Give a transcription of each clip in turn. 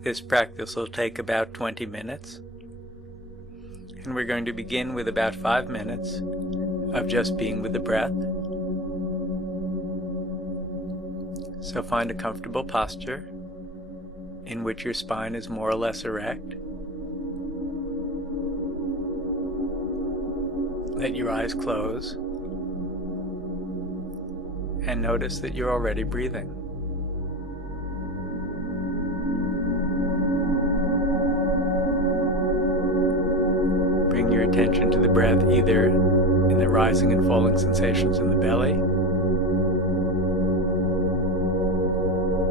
This practice will take about 20 minutes, and we're going to begin with about 5 minutes of just being with the breath. So find a comfortable posture in which your spine is more or less erect. Let your eyes close and notice that you're already breathing. Bring your attention to the breath either in the rising and falling sensations in the belly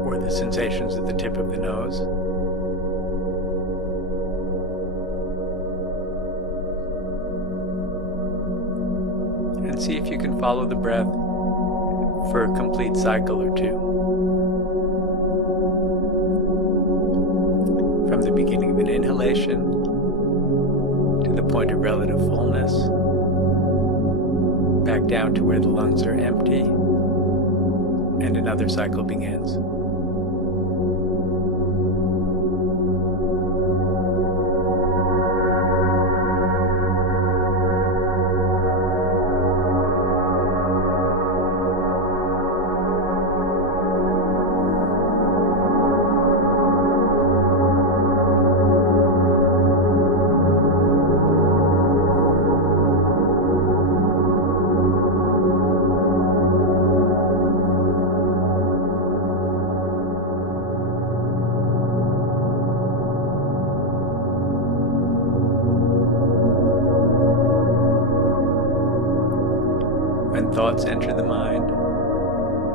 or the sensations at the tip of the nose. And see if you can follow the breath for a complete cycle or two. From the beginning of an inhalation to the point of relative fullness, back down to where the lungs are empty, and another cycle begins. When thoughts enter the mind,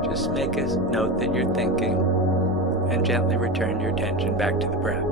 just make a note that you're thinking and gently return your attention back to the breath.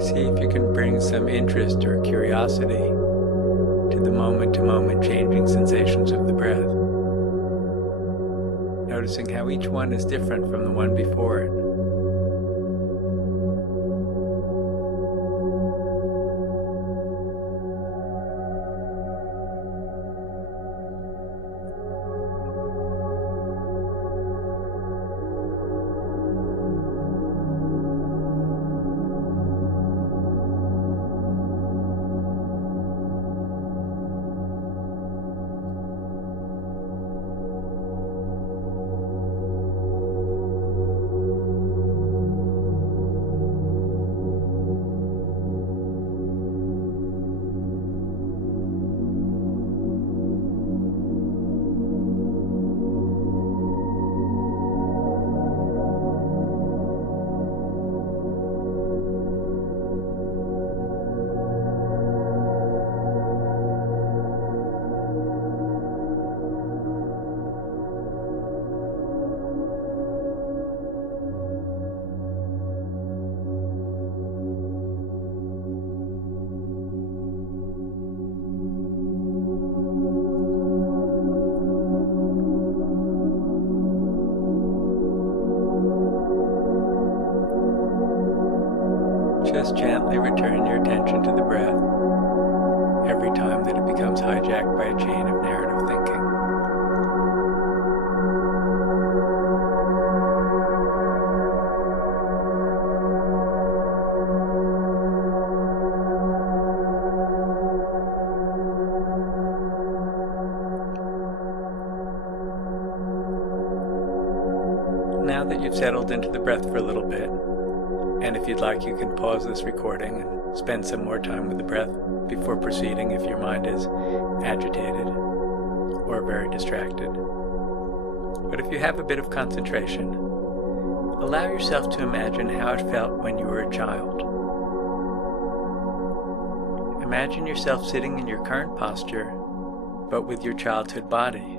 See if you can bring some interest or curiosity to the moment-to-moment changing sensations of the breath, noticing how each one is different from the one before it. Just gently return your attention to the breath every time that it becomes hijacked by a chain of narrative thinking. Now that you've settled into the breath for a little bit, And if you'd like, you can pause this recording and spend some more time with the breath before proceeding if your mind is agitated or very distracted. But if you have a bit of concentration, allow yourself to imagine how it felt when you were a child. Imagine yourself sitting in your current posture, but with your childhood body.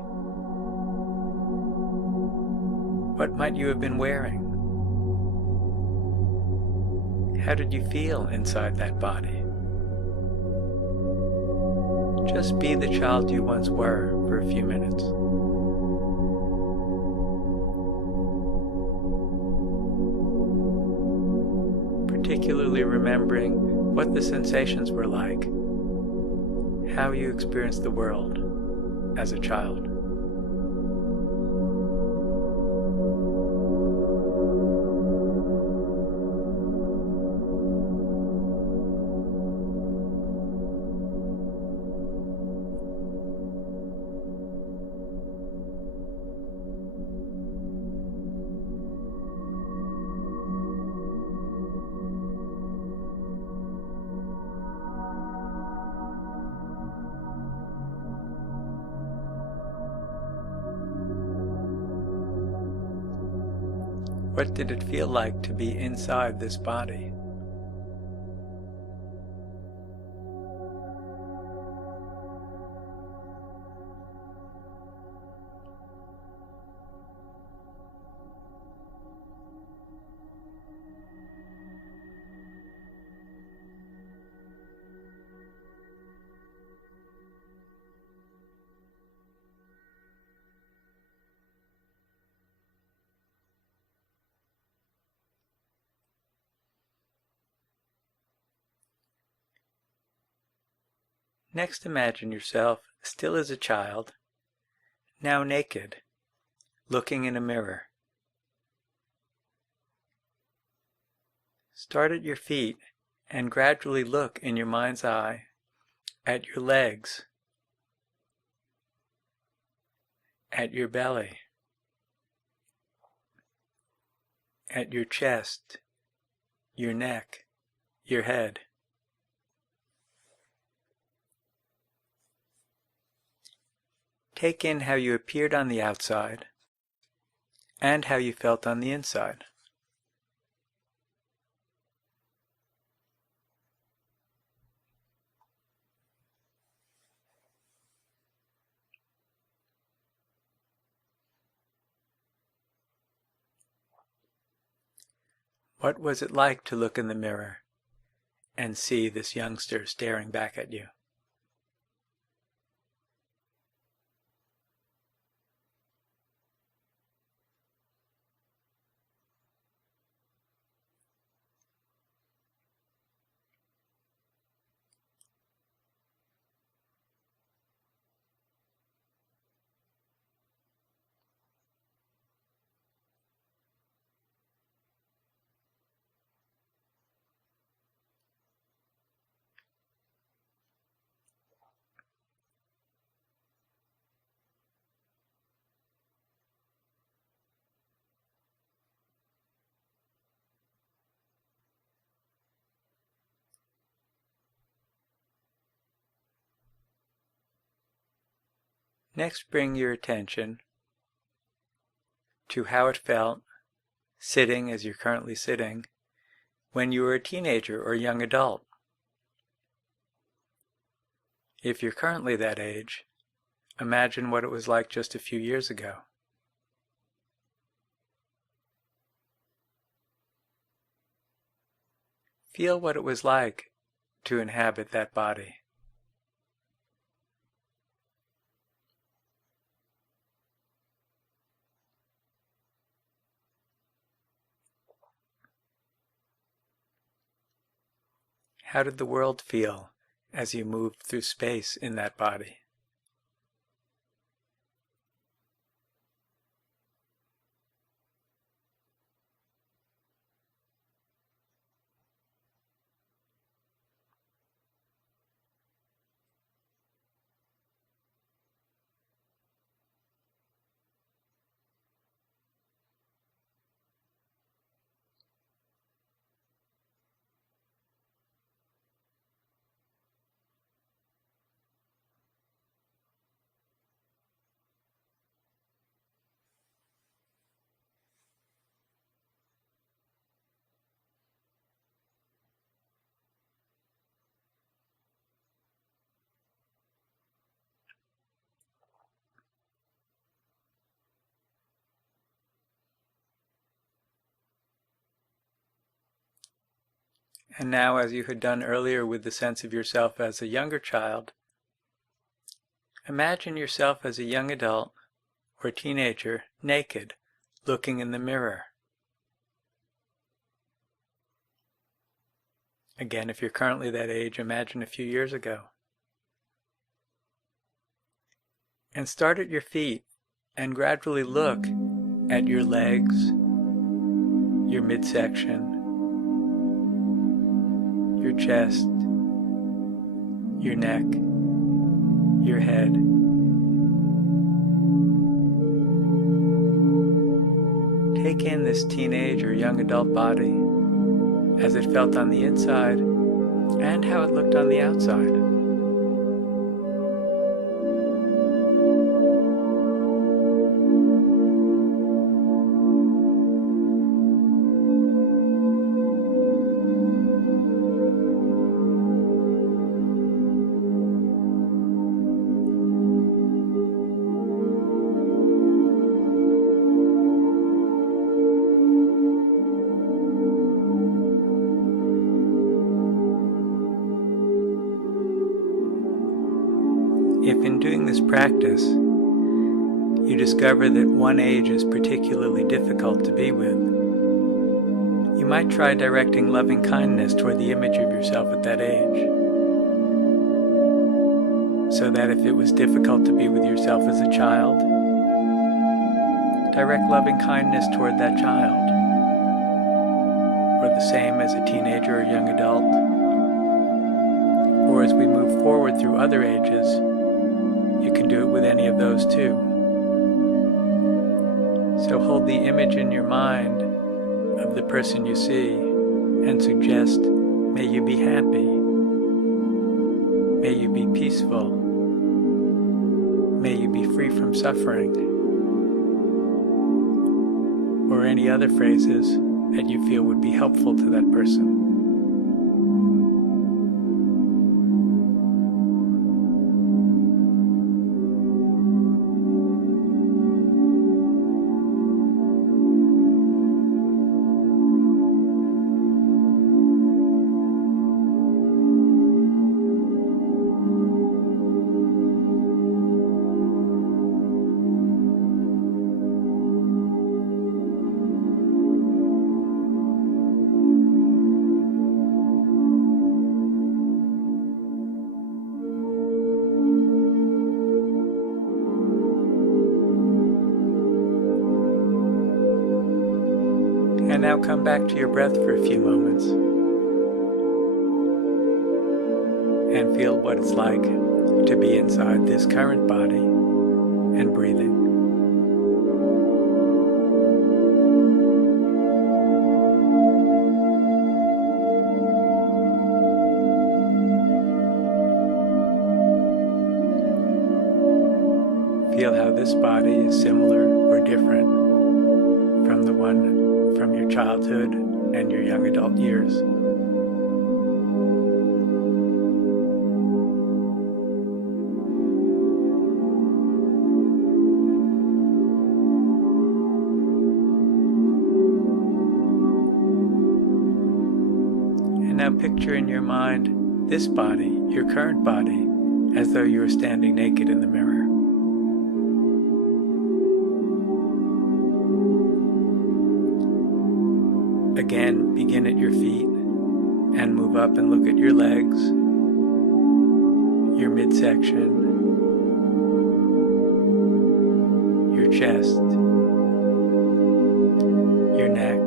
What might you have been wearing? How did you feel inside that body? Just be the child you once were for a few minutes. Particularly remembering what the sensations were like, how you experienced the world as a child. What did it feel like to be inside this body? Next, imagine yourself still as a child, now naked, looking in a mirror. Start at your feet and gradually look in your mind's eye at your legs, at your belly, at your chest, your neck, your head. Take in how you appeared on the outside and how you felt on the inside. What was it like to look in the mirror and see this youngster staring back at you? Next, bring your attention to how it felt sitting as you're currently sitting when you were a teenager or young adult. If you're currently that age, imagine what it was like just a few years ago. Feel what it was like to inhabit that body. How did the world feel as you moved through space in that body? And now, as you had done earlier with the sense of yourself as a younger child, imagine yourself as a young adult or teenager, naked, looking in the mirror. Again, if you're currently that age, imagine a few years ago. And start at your feet and gradually look at your legs, your midsection, your chest, your neck, your head. Take in this teenage or young adult body as it felt on the inside and how it looked on the outside. If in doing this practice, you discover that one age is particularly difficult to be with, you might try directing loving kindness toward the image of yourself at that age, so that if it was difficult to be with yourself as a child, direct loving kindness toward that child, or the same as a teenager or young adult, or as we move forward through other ages, you can do it with any of those too. So hold the image in your mind of the person you see and suggest, may you be happy, may you be peaceful, may you be free from suffering, or any other phrases that you feel would be helpful to that person. And now come back to your breath for a few moments and feel what it's like to be inside this current body and breathing. Feel how this body is similar or different from the one from your childhood and your young adult years. And now picture in your mind this body, your current body, as though you were standing naked in the mirror. Again, begin at your feet and move up and look at your legs, your midsection, your chest, your neck,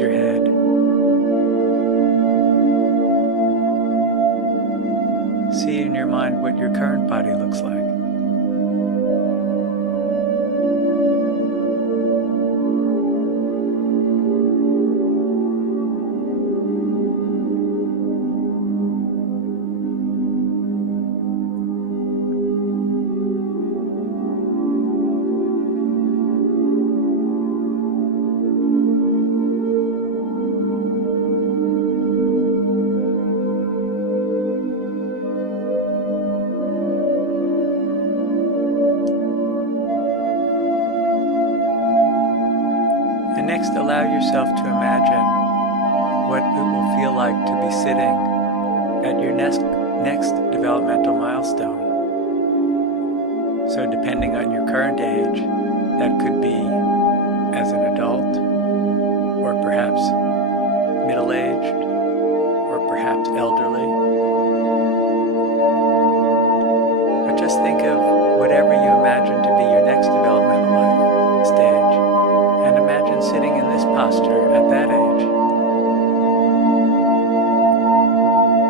your head. See in your mind what your current body looks like. And next, allow yourself to imagine what it will feel like to be sitting at your next developmental milestone. So depending on your current age, that could be as an adult, or perhaps middle-aged, or perhaps elderly. But just think of whatever you imagine to be your next developmental life stage, and imagine sitting in this posture at that age.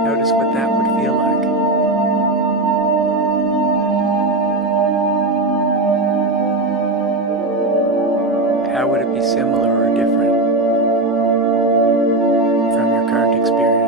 Notice what that would feel like. How would it be similar or different from your current experience?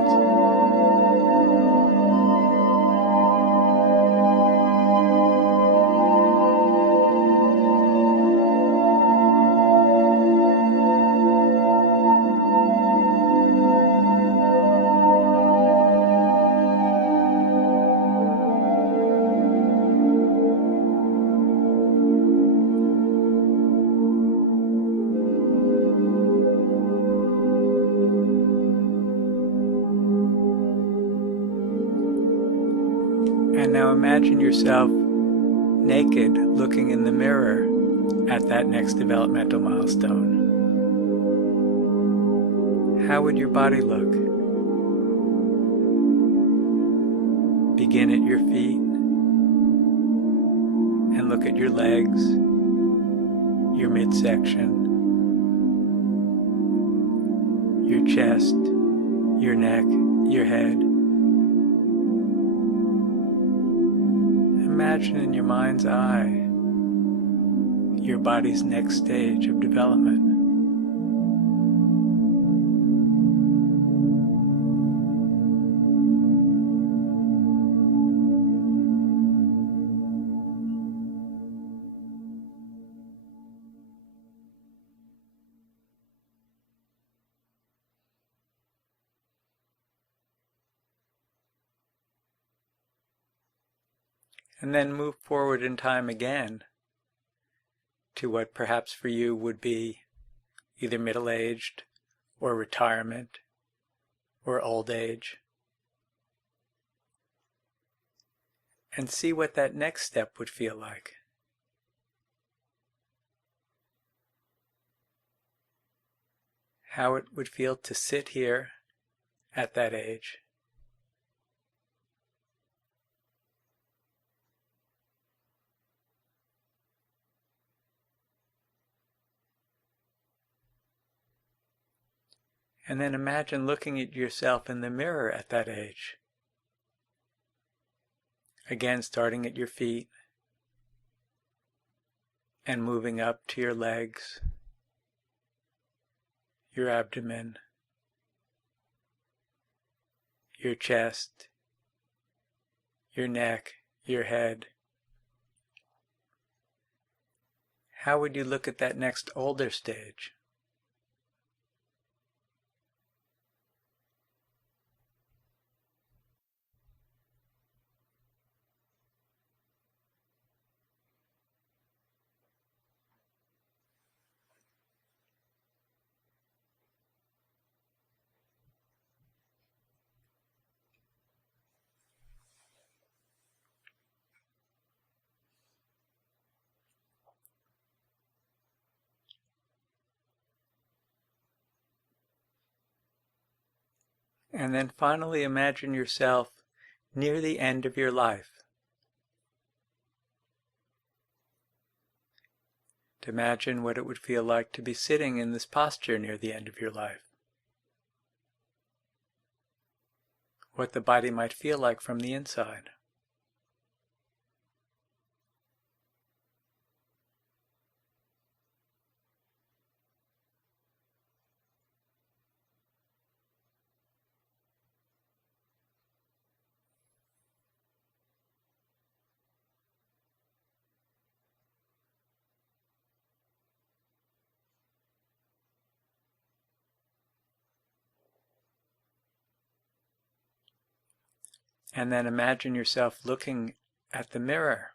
And now imagine yourself naked looking in the mirror at that next developmental milestone. How would your body look? Begin at your feet and look at your legs, your midsection, your chest, your neck, your head. Imagine in your mind's eye your body's next stage of development. And then move forward in time again to what perhaps for you would be either middle-aged or retirement or old age. And see what that next step would feel like. How it would feel to sit here at that age. And then imagine looking at yourself in the mirror at that age. Again, starting at your feet and moving up to your legs, your abdomen, your chest, your neck, your head. How would you look at that next older stage? And then finally imagine yourself near the end of your life. To imagine what it would feel like to be sitting in this posture near the end of your life. What the body might feel like from the inside. And then imagine yourself looking at the mirror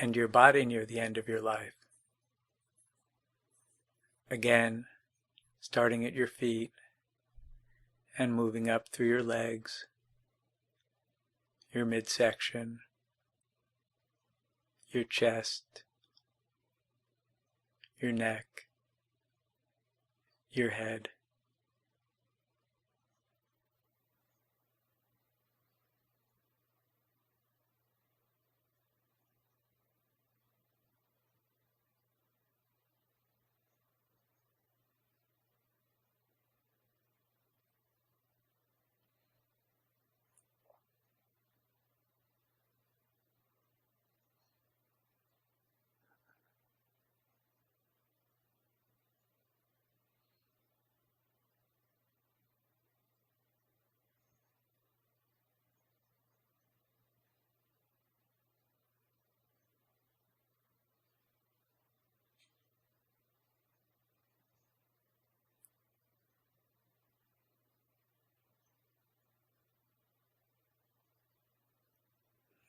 and your body near the end of your life. Again, starting at your feet and moving up through your legs, your midsection, your chest, your neck, your head.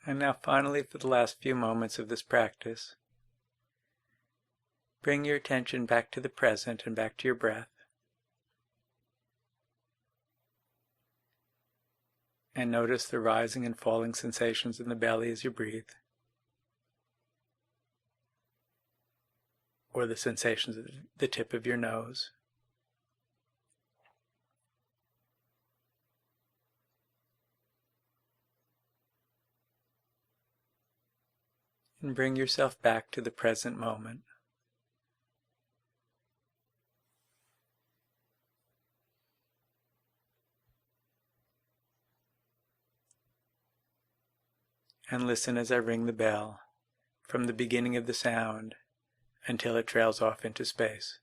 And now finally, for the last few moments of this practice, bring your attention back to the present and back to your breath. And notice the rising and falling sensations in the belly as you breathe, or the sensations at the tip of your nose. And bring yourself back to the present moment. And listen as I ring the bell, from the beginning of the sound until it trails off into space.